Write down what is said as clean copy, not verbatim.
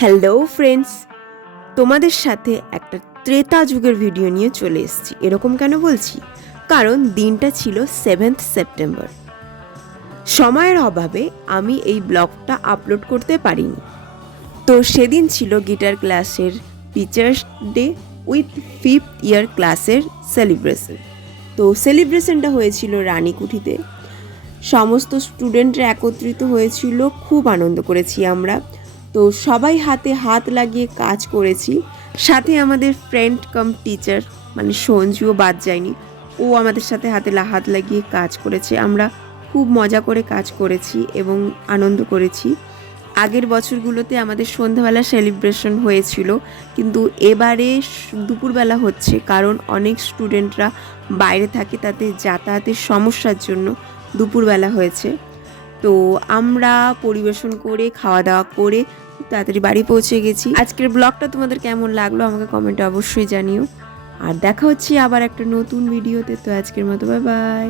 Hello friends, তোমাদের সাথে একটা ত্রেতা যুগের ভিডিও নিয়ে চলে এসেছি। এরকম কেন বলছি? কারণ দিনটা ছিল 7th সেপ্টেম্বর। সময়ের অভাবে আমি এই ব্লগটা আপলোড করতে পারিনি। তো সেদিন ছিল গিটার ক্লাসের টিচার্স ডে উইথ 5th ইয়ার ক্লাসের সেলিব্রেশন। তো সেলিব্রেশনটা হয়েছিল রানীকুঠিতে। সমস্ত স্টুডেন্টরা একত্রিত হয়েছিল, খুব আনন্দ করেছি আমরা। তো সবাই হাতে হাত লাগিয়ে কাজ করেছি। সাথে আমাদের ফ্রেন্ড কাম টিচার মানে সঞ্জুও বাদ যায়নি, ও আমাদের সাথে হাতে হাত লাগিয়ে কাজ করেছে। আমরা খুব মজা করে কাজ করেছি এবং আনন্দ করেছি। আগের বছরগুলোতে আমাদের সন্ধ্যাবেলা সেলিব্রেশন হয়েছিল, কিন্তু এবারে দুপুরবেলা হচ্ছে, কারণ অনেক স্টুডেন্টরা বাইরে থাকে, তাতে যাতায়াতের সমস্যার জন্য দুপুরবেলা হয়েছে। তো আমরা পরিবেশন করে খাওয়া দাওয়া করে তাড়াতাড়ি বাড়ি পৌঁছে গেছি। আজকের ব্লগটা তোমাদের কেমন লাগলো আমাকে কমেন্টে অবশ্যই জানিও। আর দেখা হচ্ছে আবার একটা নতুন ভিডিওতে। তো আজকের মতো বাই বাই।